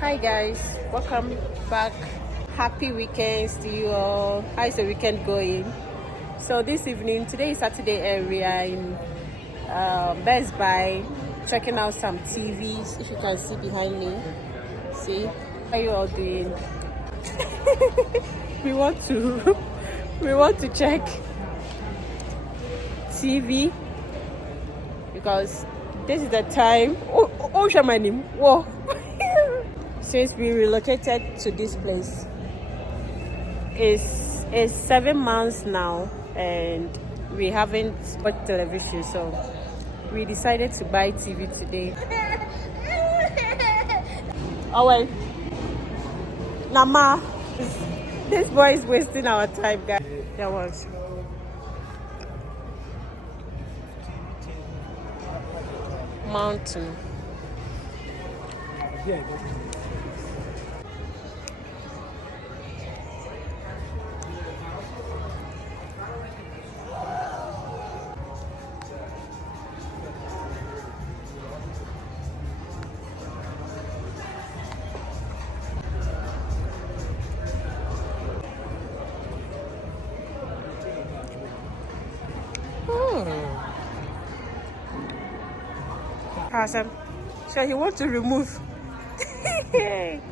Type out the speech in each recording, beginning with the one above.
Hi guys, welcome back. Happy weekends to you all. How is the weekend going? So this evening, today is Saturday, and we are in Best Buy checking out some TVs. If you can see behind me, see how you all doing? we want to check TV because this is the time. Oh, Shamanim. Whoa. Since we relocated to this place, it's 7 months now, and we haven't watched television, so we decided to buy TV today. Oh well, Nama, this boy is wasting our time, guys. There was. Mountain. Yeah. Awesome. So he wants to remove.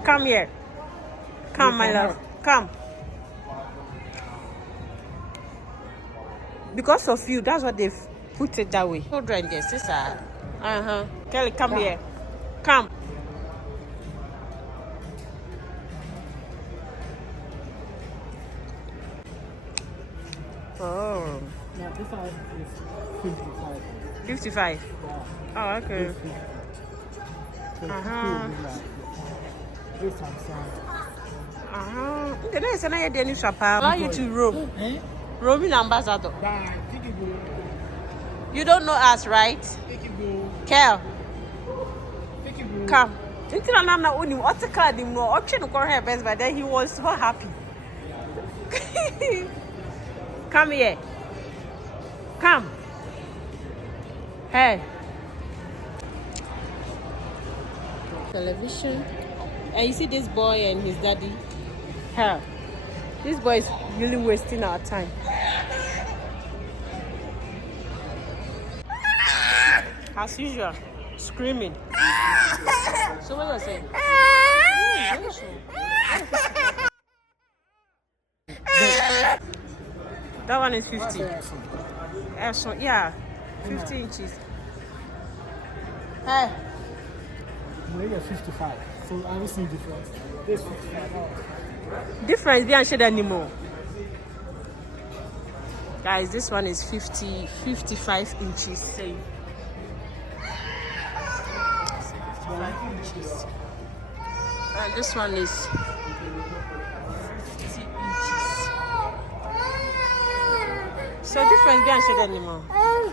Come here. Come, my love. Come. Because of you, that's what they've put it that way. Children, there, sister. Kelly, come here. Come. Oh. Yeah, this one is 55. 55? Yeah. Oh, okay. This one, Why you to roam? Roaming ambassador. You don't know us, right? Kel. Come. But then he was so happy. Come here. Come. Hey. Television. And you see this boy and his daddy. Hell. This boy is really wasting our time. As usual, screaming. So what are you saying? That one is 50. Yeah, 50 inches. Hey. Maybe 55. So I haven't seen difference. This 55. Difference beyond shade anymore. Guys, this one is 55 inches. Say 55 inches. And this one is 50 inches. So difference beyond shade anymore.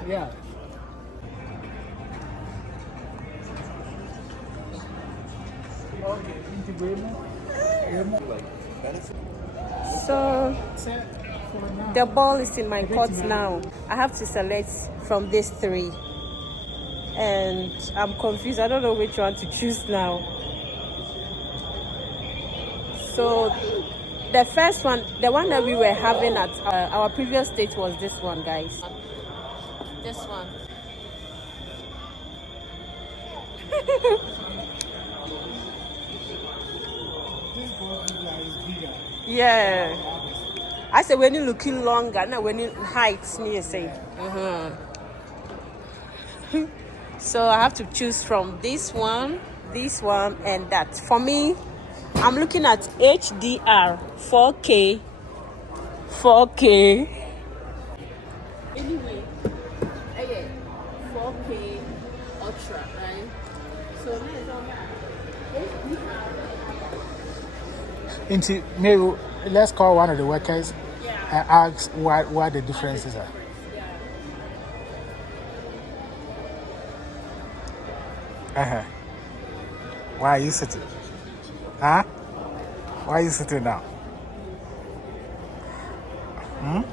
Yeah. So the ball is in my court now. I have to select from these three, and I'm confused. I don't know which one to choose now. So the first one, the one that we were having at our previous state, was this one, guys. This one. Yeah. I said when you're looking longer, now when you heights, me say. So I have to choose from this one, and that. For me, I'm looking at HDR 4K. Anyway, 4K Ultra, right? So maybe let's call one of the workers and ask what the differences are. Why are you sitting? Huh? Why are you sitting now? Between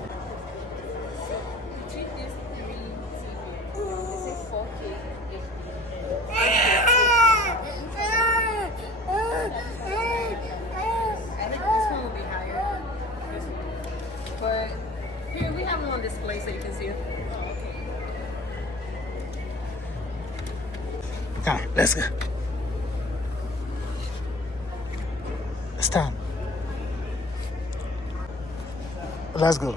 these three TVs, is it 4K? Come, let's go. Stand. Let's go.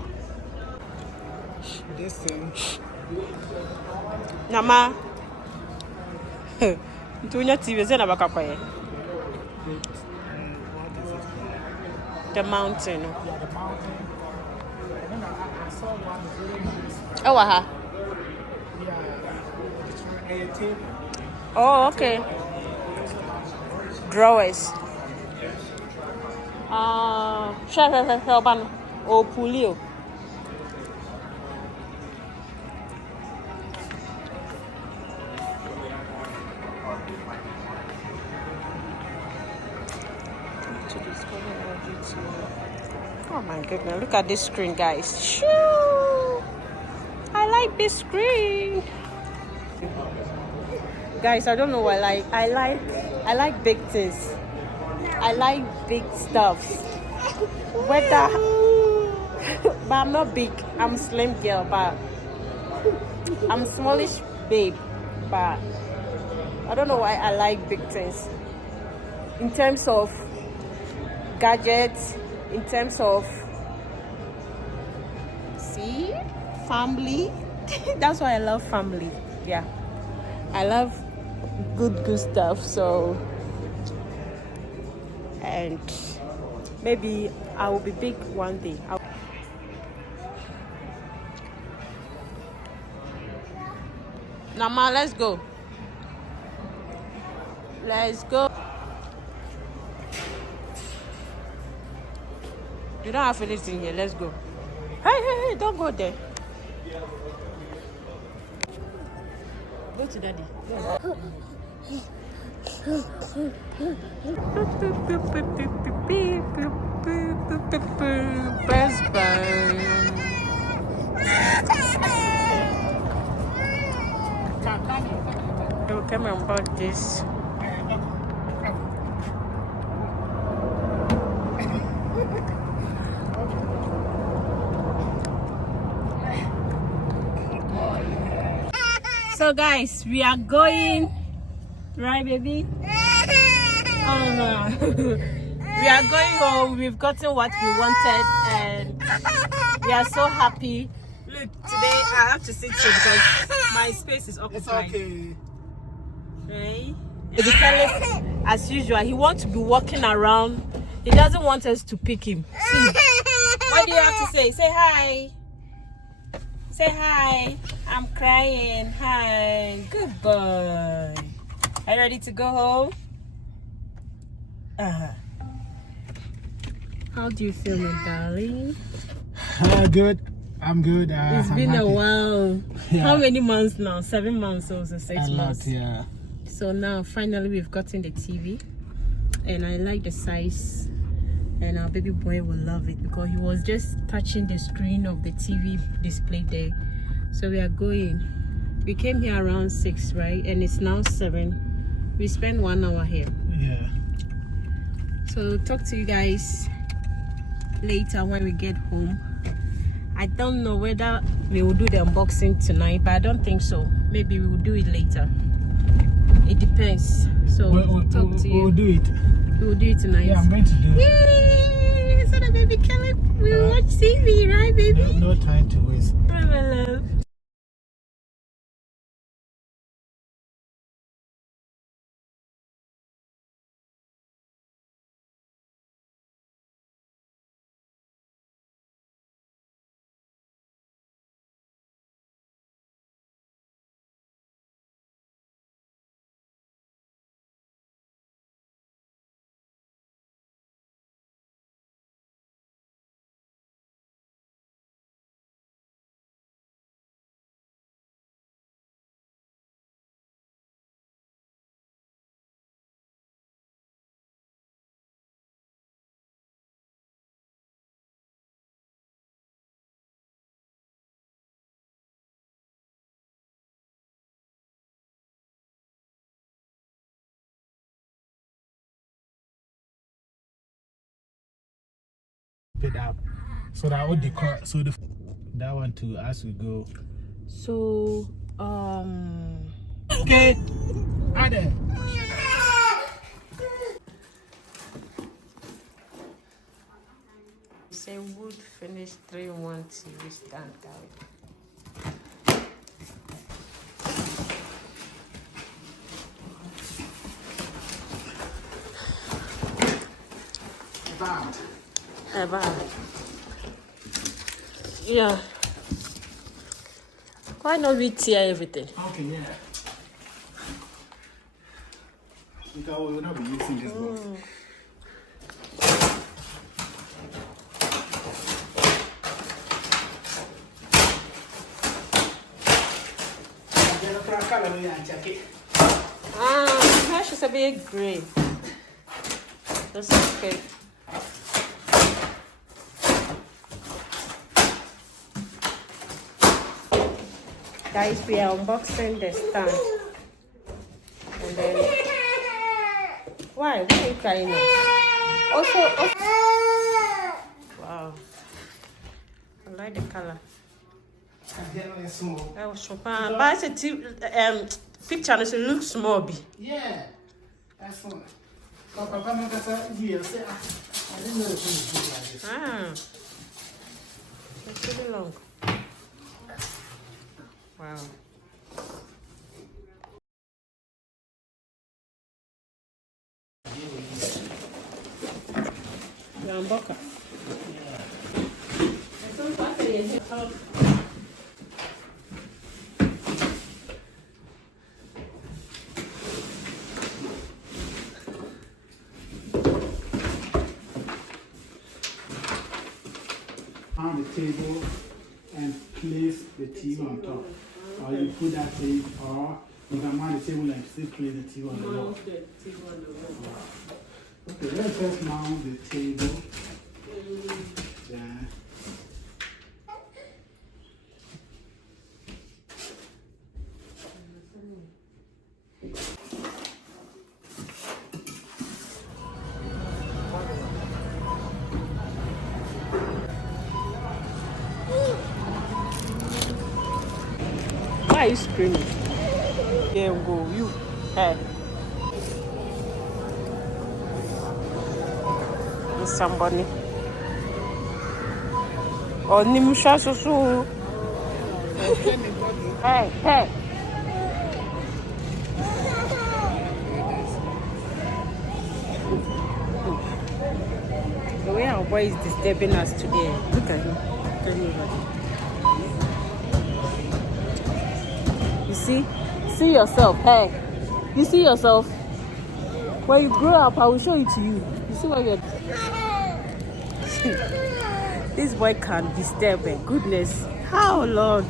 This thing. Nama. Tunya TV zena bakakoye. The mountain. Yeah, the mountain. And then I saw one really nice. Oh, aha. Yeah, it's a table. Oh, okay. Drawers. Sure, ban. Oh, pulio. Oh my goodness, look at this screen, guys. Shoo! I like this screen. Guys, I don't know what I like big things. I like big stuff. Whether but I'm not big, I'm slim girl, but I'm smallish babe, but I don't know why I like big things. In terms of gadgets, in terms of family. That's why I love family. Yeah, I love good stuff. So, and maybe I will be big one day. Nama, let's go. Let's go. You don't have anything here. Let's go. Hey, don't go there. Go to daddy. Best Buy. Come and buy this. So guys, we are going, right baby? Oh no. We are going home. We've gotten what we wanted and we are so happy. Look, today I have to sit here because my space is occupied. It's okay. Right? The caliph, as usual, he wants to be walking around. He doesn't want us to pick him. See, what do you have to say? Say hi. Say hi. I'm crying. Hi. Good boy. Are you ready to go home? How do you feel, my darling? Good. I'm good. It's been a while. Yeah. How many months now? 7 months or 6 months? Yeah. So now finally we've gotten the TV and I like the size and our baby boy will love it because he was just touching the screen of the TV display there. So we are going. We came here around 6, right? And it's now 7. We spent 1 hour here. Yeah. So talk to you guys later when we get home. I don't know whether we will do the unboxing tonight, but I don't think so. Maybe we will do it later. It depends. So talk to you. We'll do it. We will do it tonight. Yeah, I'm going to do it. Yay! So the baby Caleb will watch TV, right, baby? No time to waste. Bye, my love. It up so that would decor that one too as we go. So Okay. Ada. Say wood finish 3-in-1 TV stand, guys. About. Yeah. Why not we tear everything? Okay, yeah. Because we will not be using this box. How should I be a grey? That's okay. Guys, we are unboxing the stand. And then why are you crying now? Also, wow. I like the color. Oh, Chopin. But it's a picture and it looks small. Yeah, that's one. Papa, I didn't know it was like this. It's really long. Wow. You're on Boca. On the table and place the TV on top. Or you put that thing, or you can mount the table and still place the TV on the wall. Okay, let's first mount the table. Yeah. Why are you screaming? Yeah, go, you. Hey. Somebody. Oh, Nimusha Susu. Hey, hey. The way our boy is disturbing us today. Look at him. Tell me about it. You see? See yourself. Hey. You see yourself? When you grow up, I will show it to you. You see what you're doing? This boy can disturb me. Goodness. How, Lord?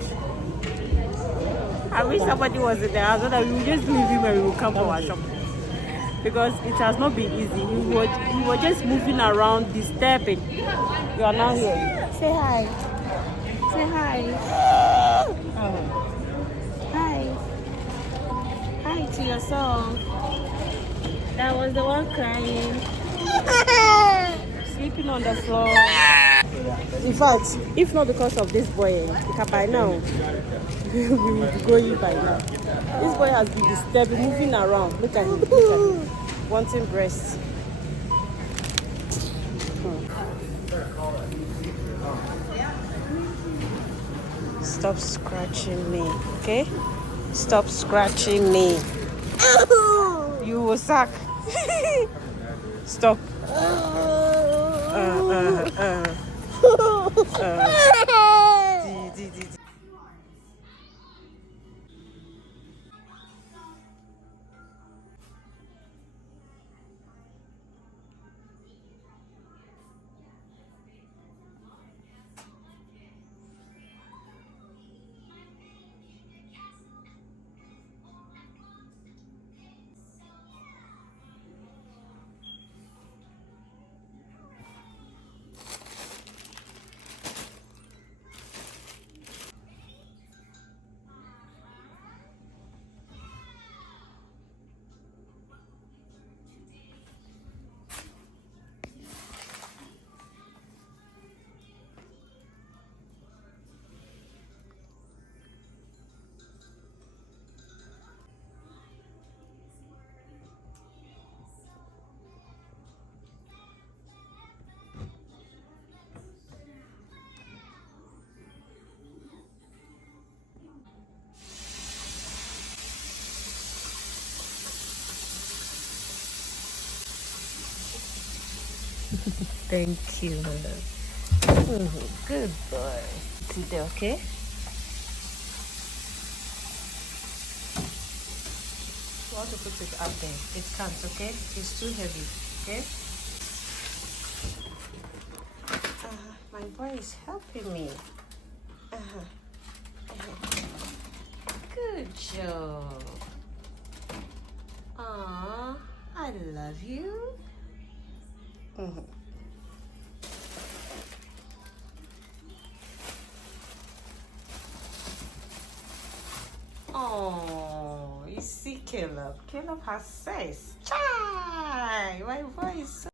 I wish somebody was in the house so that we would just leave him and we will come for our shop. Because it has not been easy. We were just moving around, disturbing. You are now here. Say hi. Say hi. Hi. Hi to yourself. That was the one crying. Sleeping on the floor. In fact, if not because of this boy, by now, we would be going by now. This boy has been disturbing, moving around. Look at him. Look at him. Wanting breasts. Stop scratching me, okay? Stop scratching me. You will suck. Stop. Thank you. Good boy. Sit there, okay? You want to put it up there. It can't, okay? It's too heavy, okay? My boy is helping me. Good job. Aw, I love you. Oh, you see Caleb. Caleb has sense. Chai! My boy is so